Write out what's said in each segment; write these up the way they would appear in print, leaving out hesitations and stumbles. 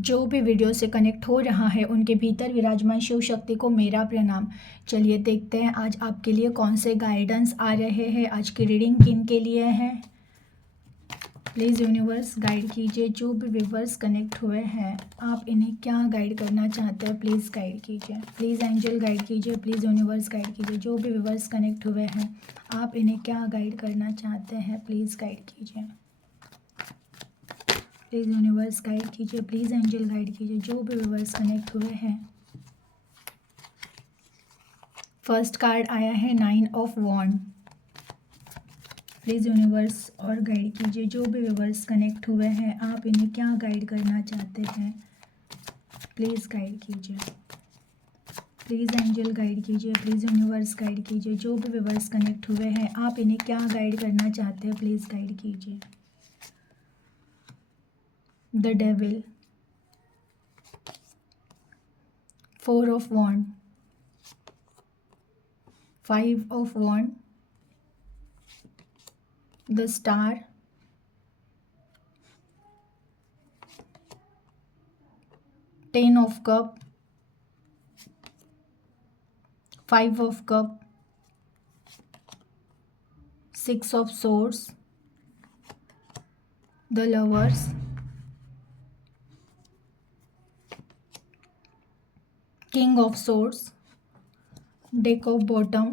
जो भी वीडियो से कनेक्ट हो रहा है उनके भीतर विराजमान शिव शक्ति को मेरा प्रणाम। चलिए देखते हैं आज आपके लिए कौन से गाइडेंस आ रहे हैं। आज की रीडिंग किन के लिए है। प्लीज़ यूनिवर्स गाइड कीजिए। जो भी व्यूवर्स कनेक्ट हुए हैं आप इन्हें क्या गाइड करना चाहते हैं प्लीज़ गाइड कीजिए। प्लीज़ एंजल गाइड कीजिए। प्लीज़ यूनिवर्स गाइड कीजिए। जो भी व्यूवर्स कनेक्ट हुए हैं आप इन्हें क्या गाइड करना चाहते हैं प्लीज़ गाइड कीजिए। प्लीज़ यूनिवर्स गाइड कीजिए। प्लीज़ एंजल गाइड कीजिए। जो भी व्यूवर्स कनेक्ट हुए हैं। फर्स्ट कार्ड आया है 9 ऑफ वॉन्ड। प्लीज़ यूनिवर्स और गाइड कीजिए। जो भी व्यूवर्स कनेक्ट हुए हैं आप इन्हें क्या गाइड करना चाहते हैं प्लीज़ गाइड कीजिए। प्लीज़ एंजल गाइड कीजिए। प्लीज़ यूनिवर्स गाइड कीजिए। जो भी व्यूवर्स कनेक्ट हुए हैं आप इन्हें क्या गाइड करना चाहते हैं प्लीज़ गाइड कीजिए। The devil, 4 of wand, 5 of wand, the star, 10 of cup, 5 of cup, 6 of swords, the lovers, king of swords, deck of bottom,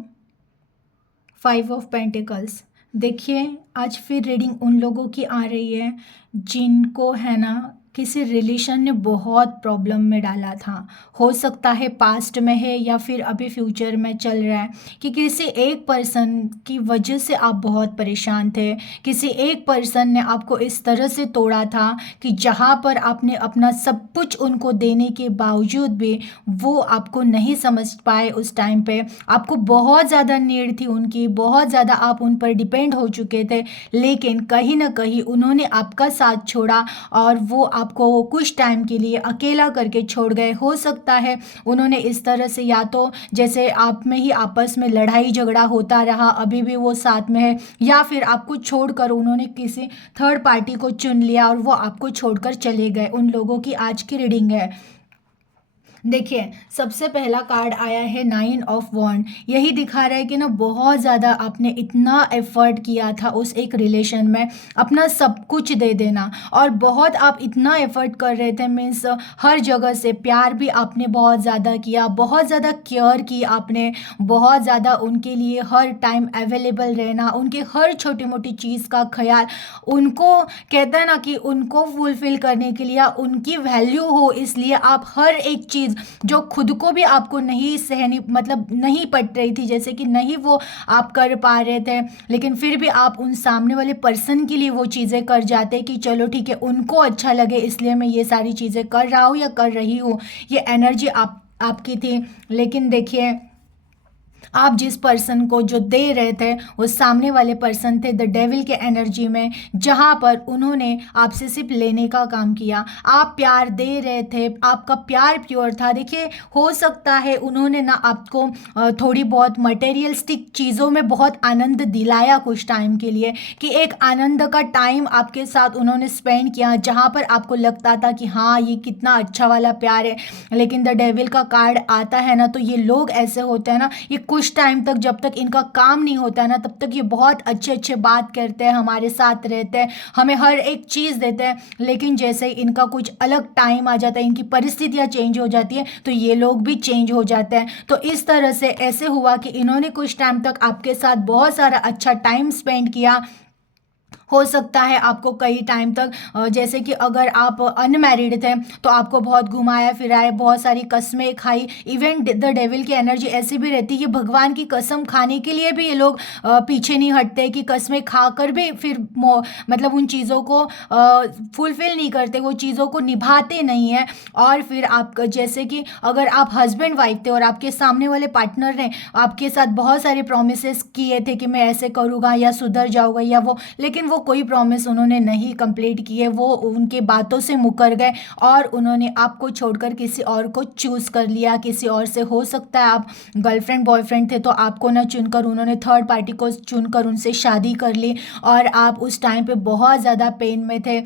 5 of pentacles. देखिए आज फिर रीडिंग उन लोगों की आ रही है जिनको है ना किसी रिलेशन ने बहुत प्रॉब्लम में डाला था। हो सकता है पास्ट में है या फिर अभी फ्यूचर में चल रहा है कि किसी एक पर्सन की वजह से आप बहुत परेशान थे। किसी एक पर्सन ने आपको इस तरह से तोड़ा था कि जहाँ पर आपने अपना सब कुछ उनको देने के बावजूद भी वो आपको नहीं समझ पाए। उस टाइम पे आपको बहुत ज़्यादा नीड थी उनकी, बहुत ज़्यादा आप उन पर डिपेंड हो चुके थे, लेकिन कहीं ना कहीं उन्होंने आपका साथ छोड़ा और वो आपको कुछ टाइम के लिए अकेला करके छोड़ गए। हो सकता है उन्होंने इस तरह से या तो जैसे आप में ही आपस में लड़ाई झगड़ा होता रहा, अभी भी वो साथ में है, या फिर आपको छोड़कर उन्होंने किसी थर्ड पार्टी को चुन लिया और वो आपको छोड़कर चले गए। उन लोगों की आज की रीडिंग है। देखिए सबसे पहला कार्ड आया है 9 ऑफ वॉन्ड। यही दिखा रहा है कि ना बहुत ज़्यादा आपने इतना एफर्ट किया था उस एक रिलेशन में, अपना सब कुछ दे देना, और बहुत आप इतना एफर्ट कर रहे थे। मीन्स हर जगह से प्यार भी आपने बहुत ज़्यादा किया, बहुत ज़्यादा केयर की आपने, बहुत ज़्यादा उनके लिए हर टाइम अवेलेबल रहना, उनके हर छोटी मोटी चीज़ का ख्याल, उनको कहते हैं ना कि उनको फुलफिल करने के लिए उनकी वैल्यू हो, इसलिए आप हर एक चीज़ जो खुद को भी आपको नहीं सहनी मतलब नहीं पट रही थी, जैसे कि नहीं वो आप कर पा रहे थे, लेकिन फिर भी आप उन सामने वाले पर्सन के लिए वो चीज़ें कर जाते कि चलो ठीक है उनको अच्छा लगे इसलिए मैं ये सारी चीज़ें कर रहा हूँ या कर रही हूँ। ये एनर्जी आपकी थी। लेकिन देखिए आप जिस पर्सन को जो दे रहे थे वो सामने वाले पर्सन थे द डेविल के एनर्जी में, जहाँ पर उन्होंने आपसे सिर्फ लेने का काम किया। आप प्यार दे रहे थे, आपका प्यार प्योर था। देखिए हो सकता है उन्होंने ना आपको थोड़ी बहुत मटेरियलिस्टिक चीज़ों में बहुत आनंद दिलाया कुछ टाइम के लिए, कि एक आनंद का टाइम आपके साथ उन्होंने स्पेंड किया जहाँ पर आपको लगता था कि हाँ ये कितना अच्छा वाला प्यार है। लेकिन द डेविल का कार्ड आता है ना तो ये लोग ऐसे होते हैं ना, ये कुछ टाइम तक जब तक इनका काम नहीं होता है ना तब तक ये बहुत अच्छे अच्छे बात करते हैं, हमारे साथ रहते हैं, हमें हर एक चीज़ देते हैं, लेकिन जैसे ही इनका कुछ अलग टाइम आ जाता है, इनकी परिस्थितियाँ चेंज हो जाती हैं तो ये लोग भी चेंज हो जाते हैं। तो इस तरह से ऐसे हुआ कि इन्होंने कुछ टाइम तक आपके साथ बहुत सारा अच्छा टाइम स्पेंड किया। हो सकता है आपको कई टाइम तक जैसे कि अगर आप अनमैरिड थे तो आपको बहुत घुमाया फिराया, बहुत सारी कस्में खाई। इवन द डेविल की एनर्जी ऐसी भी रहती है कि भगवान की कसम खाने के लिए भी ये लोग पीछे नहीं हटते, कि कस्में खाकर भी फिर मतलब उन चीज़ों को फुलफिल नहीं करते, वो चीज़ों को निभाते नहीं हैं। और फिर आप जैसे कि अगर आप हस्बैंड वाइफ थे और आपके सामने वाले पार्टनर ने आपके साथ बहुत सारे प्रोमिस किए थे कि मैं ऐसे करूँगा या सुधर जाऊँगा या वो, लेकिन वो कोई प्रॉमिस उन्होंने नहीं कंप्लीट किए, वो उनके बातों से मुकर गए और उन्होंने आपको छोड़कर किसी और को चूज़ कर लिया, किसी और से। हो सकता है आप गर्लफ्रेंड बॉयफ्रेंड थे तो आपको ना चुनकर उन्होंने थर्ड पार्टी को चुनकर उनसे शादी कर ली और आप उस टाइम पे बहुत ज़्यादा पेन में थे।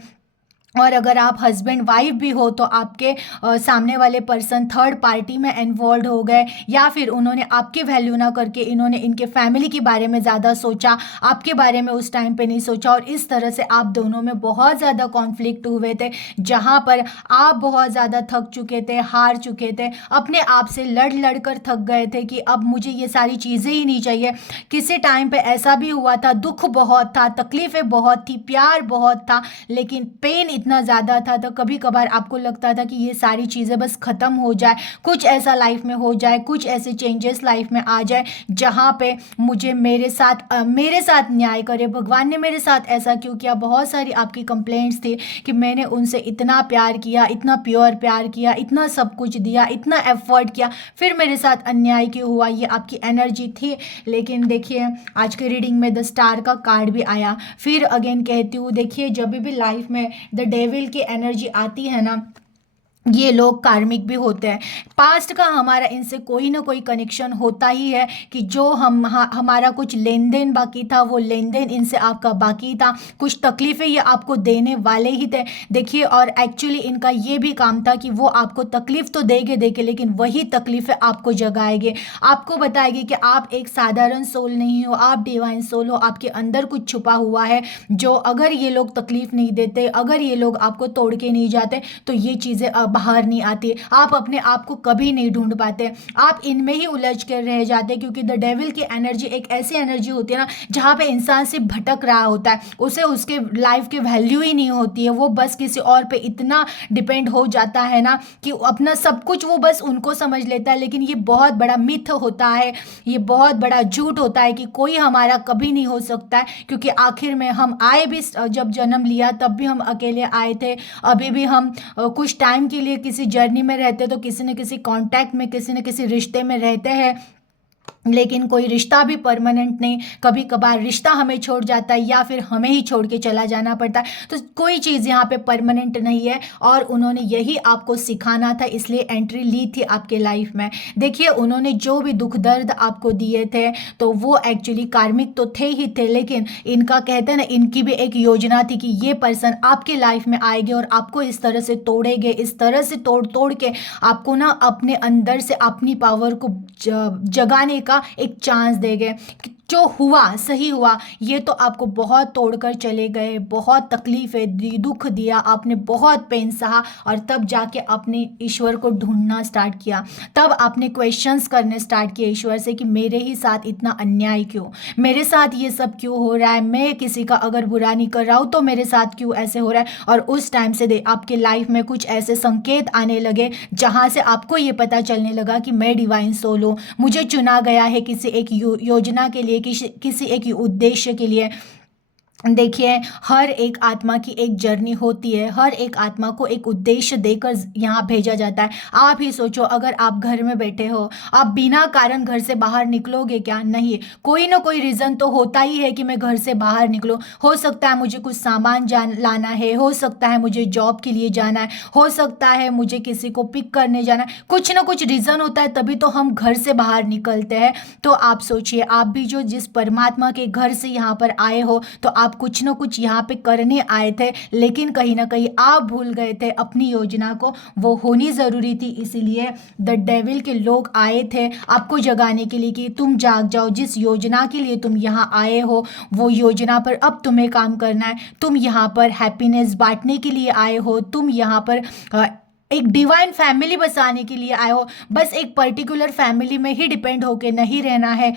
और अगर आप हस्बैंड वाइफ भी हो तो आपके सामने वाले पर्सन थर्ड पार्टी में इन्वॉल्व हो गए, या फिर उन्होंने आपकी वैल्यू ना करके इन्होंने इनके फैमिली के बारे में ज़्यादा सोचा, आपके बारे में उस टाइम पे नहीं सोचा, और इस तरह से आप दोनों में बहुत ज़्यादा कॉन्फ्लिक्ट हुए थे, जहाँ पर आप बहुत ज़्यादा थक चुके थे, हार चुके थे, अपने आप से लड़ लड़ कर थक गए थे कि अब मुझे ये सारी चीज़ें ही नहीं चाहिए। किसी टाइम पे ऐसा भी हुआ था, दुख बहुत था, तकलीफ़ें बहुत थी, प्यार बहुत था, लेकिन पेन इतना ज़्यादा था, तो कभी कभार आपको लगता था कि ये सारी चीज़ें बस ख़त्म हो जाए, कुछ ऐसा लाइफ में हो जाए, कुछ ऐसे चेंजेस लाइफ में आ जाए जहाँ पे मुझे मेरे साथ न्याय करे, भगवान ने मेरे साथ ऐसा क्यों किया। बहुत सारी आपकी कंप्लेंट्स थी कि मैंने उनसे इतना प्यार किया, इतना प्योर प्यार किया, इतना सब कुछ दिया, इतना एफर्ट किया, फिर मेरे साथ अन्याय क्यों हुआ, ये आपकी एनर्जी थी। लेकिन देखिए आज के रीडिंग में द स्टार का कार्ड भी आया। फिर अगेन कहती हूँ, देखिए जब भी लाइफ में द डेविल की एनर्जी आती है ना, ये लोग कार्मिक भी होते हैं। पास्ट का हमारा इनसे कोई ना कोई कनेक्शन होता ही है कि जो हमारा कुछ लेन देन बाकी था, वो लेन देन इनसे आपका बाकी था, कुछ तकलीफ़ें ये आपको देने वाले ही थे। देखिए और एक्चुअली इनका ये भी काम था कि वो आपको तकलीफ़ तो देंगे लेकिन वही तकलीफ़ें आपको जगाएंगे, आपको बताएंगे कि आप एक साधारण सोल नहीं हो, आप डिवाइन सोल हो, आपके अंदर कुछ छुपा हुआ है जो अगर ये लोग तकलीफ़ नहीं देते, अगर ये लोग आपको तोड़ के नहीं जाते तो ये चीज़ें बाहर नहीं आती, आप अपने आप को कभी नहीं ढूंढ पाते, आप इनमें ही उलझ कर रह जाते। क्योंकि द डेविल की एनर्जी एक ऐसी एनर्जी होती है ना जहाँ पे इंसान सिर्फ भटक रहा होता है, उसे उसके लाइफ की वैल्यू ही नहीं होती है, वो बस किसी और पे इतना डिपेंड हो जाता है ना कि अपना सब कुछ वो बस उनको समझ लेता है। लेकिन ये बहुत बड़ा मिथ होता है, ये बहुत बड़ा झूठ होता है कि कोई हमारा कभी नहीं हो सकता है, क्योंकि आखिर में हम आए भी, जब जन्म लिया तब भी हम अकेले आए थे, अभी भी हम कुछ टाइम के लिए किसी जर्नी में रहते तो किसी न किसी कांटेक्ट में, किसी न किसी रिश्ते में रहते हैं, लेकिन कोई रिश्ता भी परमानेंट नहीं। कभी कभार रिश्ता हमें छोड़ जाता है या फिर हमें ही छोड़ के चला जाना पड़ता है, तो कोई चीज़ यहाँ पे परमानेंट नहीं है। और उन्होंने यही आपको सिखाना था, इसलिए एंट्री ली थी आपके लाइफ में। देखिए उन्होंने जो भी दुख दर्द आपको दिए थे तो वो एक्चुअली कार्मिक तो थे ही थे, लेकिन इनका कहते हैं ना, इनकी भी एक योजना थी कि ये पर्सन आपके लाइफ में आएंगे और आपको इस तरह से तोड़ेंगे, इस तरह से तोड़ तोड़ के आपको ना अपने अंदर से अपनी पावर को जगाने का एक चांस देंगे। जो हुआ सही हुआ, ये तो आपको बहुत तोड़कर चले गए, बहुत तकलीफें दी, दुख दिया, आपने बहुत पेन सहा, और तब जाके आपने ईश्वर को ढूंढना स्टार्ट किया, तब आपने क्वेश्चंस करने स्टार्ट किए ईश्वर से कि मेरे ही साथ इतना अन्याय क्यों, मेरे साथ ये सब क्यों हो रहा है, मैं किसी का अगर बुरा नहीं कर रहा हूँ तो मेरे साथ क्यों ऐसे हो रहा है। और उस टाइम से आपके लाइफ में कुछ ऐसे संकेत आने लगे जहाँ से आपको ये पता चलने लगा कि मैं डिवाइन सोल हूँ, मुझे चुना गया है किसी एक योजना के लिए, किसी एक उद्देश्य के लिए। देखिए हर एक आत्मा की एक जर्नी होती है, हर एक आत्मा को एक उद्देश्य देकर यहाँ भेजा जाता है। आप ही सोचो, अगर आप घर में बैठे हो, आप बिना कारण घर से बाहर निकलोगे क्या? नहीं, कोई ना कोई रीज़न तो होता ही है कि मैं घर से बाहर निकलूँ। हो सकता है मुझे कुछ सामान लाना है, हो सकता है मुझे जॉब के लिए जाना है, हो सकता है मुझे किसी को पिक करने जाना है, कुछ ना कुछ रीज़न होता है, तभी तो हम घर से बाहर निकलते हैं। तो आप सोचिए, आप भी जो जिस परमात्मा के घर से यहाँ पर आए हो, तो आप कुछ ना कुछ यहाँ पे करने आए थे, लेकिन कहीं ना कहीं आप भूल गए थे अपनी योजना को, वो होनी ज़रूरी थी। इसीलिए द डेविल के लोग आए थे आपको जगाने के लिए कि तुम जाग जाओ, जिस योजना के लिए तुम यहाँ आए हो वो योजना पर अब तुम्हें काम करना है। तुम यहाँ पर हैप्पीनेस बांटने के लिए आए हो, तुम यहाँ पर एक डिवाइन फैमिली बसाने के लिए आए हो, बस एक पर्टिकुलर फैमिली में ही डिपेंड होके नहीं रहना है।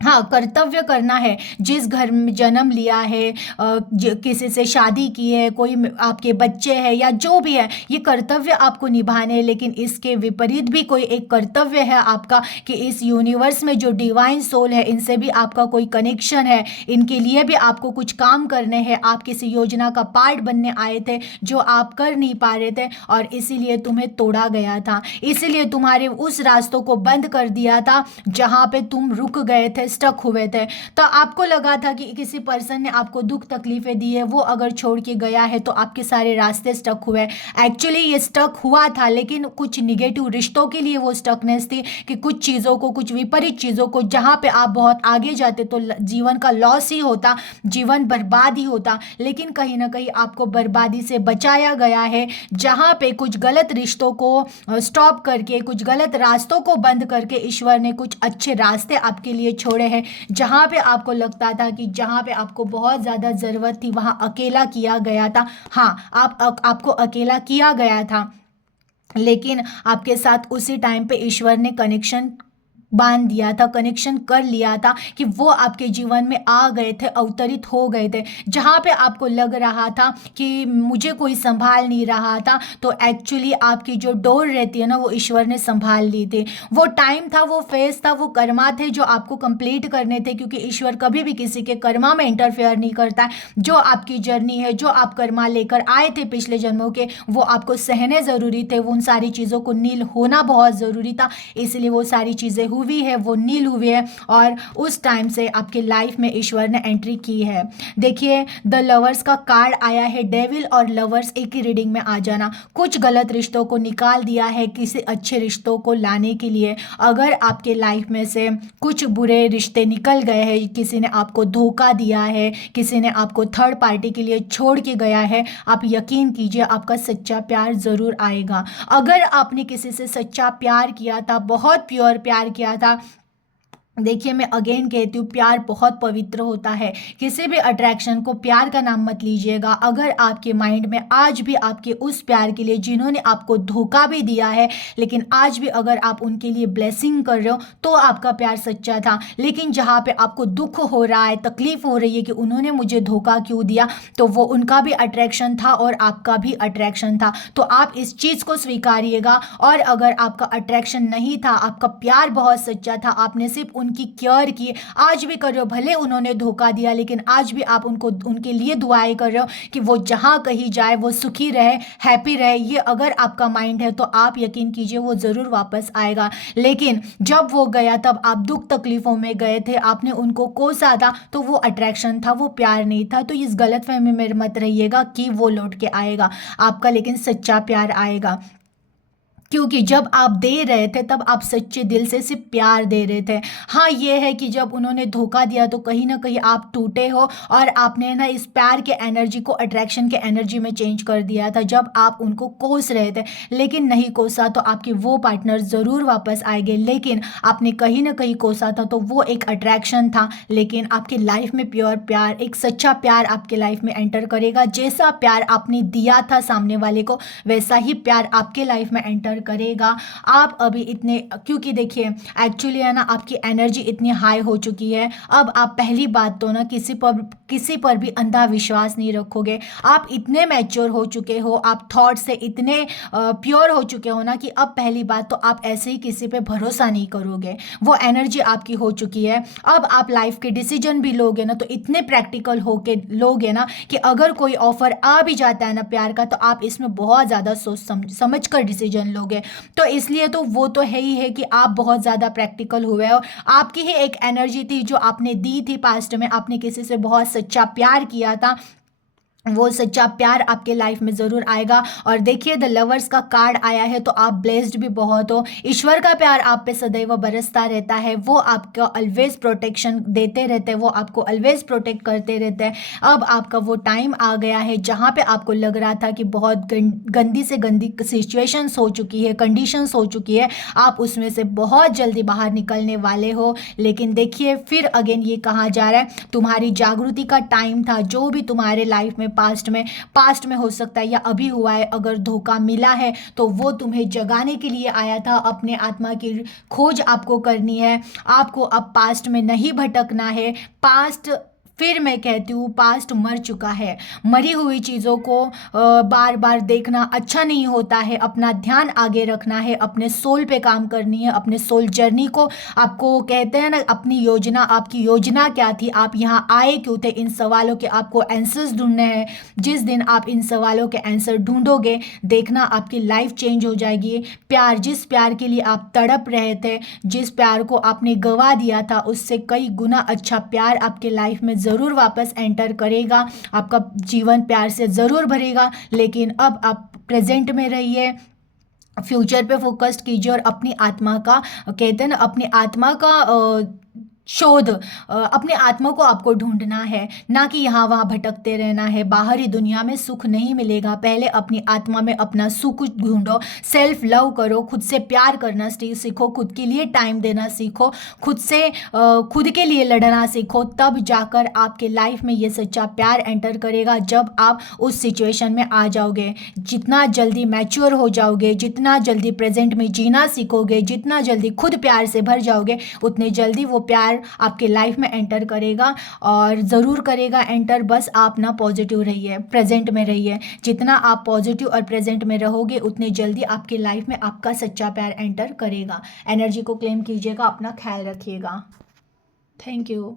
हाँ, कर्तव्य करना है। जिस घर में जन्म लिया है, किसी से शादी की है, कोई आपके बच्चे हैं या जो भी है, ये कर्तव्य आपको निभाने हैं। लेकिन इसके विपरीत भी कोई एक कर्तव्य है आपका कि इस यूनिवर्स में जो डिवाइन सोल है, इनसे भी आपका कोई कनेक्शन है, इनके लिए भी आपको कुछ काम करने हैं। आप किसी योजना का पार्ट बनने आए थे जो आप कर नहीं पा रहे थे, और इसीलिए तुम्हें तोड़ा गया था, इसीलिए तुम्हारे उस रास्तों को बंद कर दिया था जहाँ पे तुम रुक गए थे, स्टक हुए थे। तो आपको लगा था कि किसी पर्सन ने आपको दुख तकलीफें दी है, वो अगर छोड़ के गया है तो आपके सारे रास्ते स्टक हुए। एक्चुअली ये स्टक हुआ था, लेकिन कुछ निगेटिव रिश्तों के लिए वो स्टकनेस थी, कि कुछ चीज़ों को, कुछ विपरीत चीज़ों को, जहाँ पे आप बहुत आगे जाते तो जीवन का लॉस ही होता, जीवन बर्बाद ही होता, लेकिन कहीं ना कहीं आपको बर्बादी से बचाया गया है। जहाँ पे कुछ गलत रिश्तों को स्टॉप करके, कुछ गलत रास्तों को बंद करके ईश्वर ने कुछ अच्छे रास्ते आपके लिए छोड़े हैं। जहाँ पे आपको लगता था कि जहाँ पे आपको बहुत ज़्यादा ज़रूरत थी, वहाँ अकेला किया गया था। हाँ, आपको अकेला किया गया था, लेकिन आपके साथ उसी टाइम पे ईश्वर ने कनेक्शन बांध दिया था, कनेक्शन कर लिया था, कि वो आपके जीवन में आ गए थे, अवतरित हो गए थे। जहाँ पे आपको लग रहा था कि मुझे कोई संभाल नहीं रहा था, तो एक्चुअली आपकी जो डोर रहती है ना, वो ईश्वर ने संभाल ली थी। वो टाइम था, वो फेज था, वो कर्मा थे जो आपको कंप्लीट करने थे, क्योंकि ईश्वर कभी भी किसी के कर्मा में इंटरफेयर नहीं करता है। जो आपकी जर्नी है, जो आप कर्मा लेकर आए थे पिछले जन्मों के, वो आपको सहने ज़रूरी थे, वो उन सारी चीज़ों को नील होना बहुत ज़रूरी था, इसलिए वो सारी चीज़ें हुई है, वो नील हुई है, और उस टाइम से आपके लाइफ में ईश्वर ने एंट्री की है। देखिए, द लवर्स का कार्ड आया है, डेविल और लवर्स एक ही रीडिंग में आ जाना। कुछ गलत रिश्तों को निकाल दिया है किसी अच्छे रिश्तों को लाने के लिए। अगर आपके लाइफ में से कुछ बुरे रिश्ते निकल गए हैं, किसी ने आपको धोखा दिया है, किसी ने आपको थर्ड पार्टी के लिए छोड़ के गया है, आप यकीन कीजिए आपका सच्चा प्यार ज़रूर आएगा। अगर आपने किसी से सच्चा प्यार किया था, बहुत प्योर प्यार किया था, देखिए मैं अगेन कहती हूँ, प्यार बहुत पवित्र होता है। किसी भी अट्रैक्शन को प्यार का नाम मत लीजिएगा। अगर आपके माइंड में आज भी आपके उस प्यार के लिए, जिन्होंने आपको धोखा भी दिया है, लेकिन आज भी अगर आप उनके लिए ब्लेसिंग कर रहे हो, तो आपका प्यार सच्चा था। लेकिन जहाँ पे आपको दुख हो रहा है, तकलीफ हो रही है कि उन्होंने मुझे धोखा क्यों दिया, तो वो उनका भी अट्रैक्शन था और आपका भी अट्रैक्शन था। तो आप इस चीज़ को स्वीकारिएगा। और अगर आपका अट्रैक्शन नहीं था, आपका प्यार बहुत सच्चा था, आपने सिर्फ उनकी केयर की, आज भी कर रहे हो, भले उन्होंने धोखा दिया, लेकिन आज भी आप उनको, उनके लिए दुआएं कर रहे हो कि वो जहाँ कहीं जाए वो सुखी रहे, हैप्पी रहे। ये अगर आपका माइंड है तो आप यकीन कीजिए वो ज़रूर वापस आएगा। लेकिन जब वो गया तब आप दुख तकलीफ़ों में गए थे, आपने उनको कोसा था, तो वो अट्रैक्शन था, वो प्यार नहीं था। तो इस गलतफहमी में मत रहिएगा कि वो लौट के आएगा आपका, लेकिन सच्चा प्यार आएगा। क्योंकि जब आप दे रहे थे तब आप सच्चे दिल से सिर्फ प्यार दे रहे थे। हाँ, ये है कि जब उन्होंने धोखा दिया तो कहीं ना कहीं आप टूटे हो, और आपने ना इस प्यार के एनर्जी को अट्रैक्शन के एनर्जी में चेंज कर दिया था जब आप उनको कोस रहे थे। लेकिन नहीं कोसा तो आपके वो पार्टनर ज़रूर वापस आएंगे, लेकिन आपने कहीं ना कहीं कोसा था तो वो एक अट्रैक्शन था। लेकिन आपके लाइफ में प्योर प्यार, एक सच्चा प्यार आपके लाइफ में एंटर करेगा। जैसा प्यार आपने दिया था सामने वाले को, वैसा ही प्यार आपके लाइफ में एंटर करेगा। आप अभी इतने, क्योंकि देखिए एक्चुअली है ना, आपकी एनर्जी इतनी हाई हो चुकी है। अब आप पहली बात तो ना किसी पर भी अंधा विश्वास नहीं रखोगे। आप इतने मैच्योर हो चुके हो, आप थॉट से इतने प्योर हो चुके हो ना, कि अब पहली बात तो आप ऐसे ही किसी पे भरोसा नहीं करोगे। वो एनर्जी आपकी हो चुकी है। अब आप लाइफ के डिसीजन भी लोगे ना, तो इतने प्रैक्टिकल होके लोगे ना, कि अगर कोई ऑफर आ भी जाता है ना प्यार का, तो आप इसमें बहुत ज़्यादा सोच समझ कर डिसीजन लोगे। तो इसलिए तो वो तो है ही है कि आप बहुत ज़्यादा प्रैक्टिकल हुए हो। आपकी ही एक एनर्जी थी जो आपने दी थी पास्ट में, आपने किसी से बहुत सच्चा प्यार किया था, वो सच्चा प्यार आपके लाइफ में ज़रूर आएगा। और देखिए, द लवर्स का कार्ड आया है, तो आप ब्लेस्ड भी बहुत हो। ईश्वर का प्यार आप पे सदैव बरसता रहता है, वो आपको ऑलवेज प्रोटेक्शन देते रहते हैं, वो आपको ऑलवेज प्रोटेक्ट करते रहते हैं। अब आपका वो टाइम आ गया है जहाँ पे आपको लग रहा था कि बहुत गंदी से गंदी सिचुएशंस हो चुकी है, कंडीशंस हो चुकी है, आप उसमें से बहुत जल्दी बाहर निकलने वाले हो। लेकिन देखिए, फिर अगेन ये कहा जा रहा है, तुम्हारी जागृति का टाइम था। जो भी तुम्हारे लाइफ में पास्ट में हो सकता है या अभी हुआ है, अगर धोखा मिला है तो वो तुम्हें जगाने के लिए आया था। अपने आत्मा की खोज आपको करनी है। आपको अब पास्ट में नहीं भटकना है। पास्ट फिर मैं कहती हूँ पास्ट मर चुका है। मरी हुई चीज़ों को बार बार देखना अच्छा नहीं होता है। अपना ध्यान आगे रखना है, अपने सोल पे काम करनी है, अपने सोल जर्नी को आपको कहते हैं ना अपनी योजना, आपकी योजना क्या थी, आप यहाँ आए क्यों थे, इन सवालों के आपको आंसर्स ढूंढने हैं। जिस दिन आप इन सवालों के आंसर ढूंढोगे देखना आपकी लाइफ चेंज हो जाएगी। प्यार, जिस प्यार के लिए आप तड़प रहे थे, जिस प्यार को आपने गवा दिया था, उससे कई गुना अच्छा प्यार आपके लाइफ में ज़रूर वापस एंटर करेगा। आपका जीवन प्यार से ज़रूर भरेगा। लेकिन अब आप प्रेजेंट में रहिए, फ्यूचर पे फोकस कीजिए और अपनी आत्मा का कहते हैं ना अपनी आत्मा का शोध, अपने आत्मा को आपको ढूंढना है, ना कि यहाँ वहाँ भटकते रहना है। बाहरी दुनिया में सुख नहीं मिलेगा, पहले अपनी आत्मा में अपना सुख ढूंढो। सेल्फ लव करो, खुद से प्यार करना सीखो, खुद के लिए टाइम देना सीखो, खुद से खुद के लिए लड़ना सीखो। तब जाकर आपके लाइफ में ये सच्चा प्यार एंटर करेगा, जब आप उस सिचुएशन में आ जाओगे। जितना जल्दी मैच्योर हो जाओगे, जितना जल्दी प्रेजेंट में जीना सीखोगे, जितना जल्दी खुद प्यार से भर जाओगे, उतने जल्दी वो प्यार आपके लाइफ में एंटर करेगा। और ज़रूर करेगा एंटर। बस आप ना पॉजिटिव रहिए, प्रेजेंट में रहिए। जितना आप पॉजिटिव और प्रेजेंट में रहोगे उतने जल्दी आपके लाइफ में आपका सच्चा प्यार एंटर करेगा। एनर्जी को क्लेम कीजिएगा, अपना ख्याल रखिएगा। Thank you.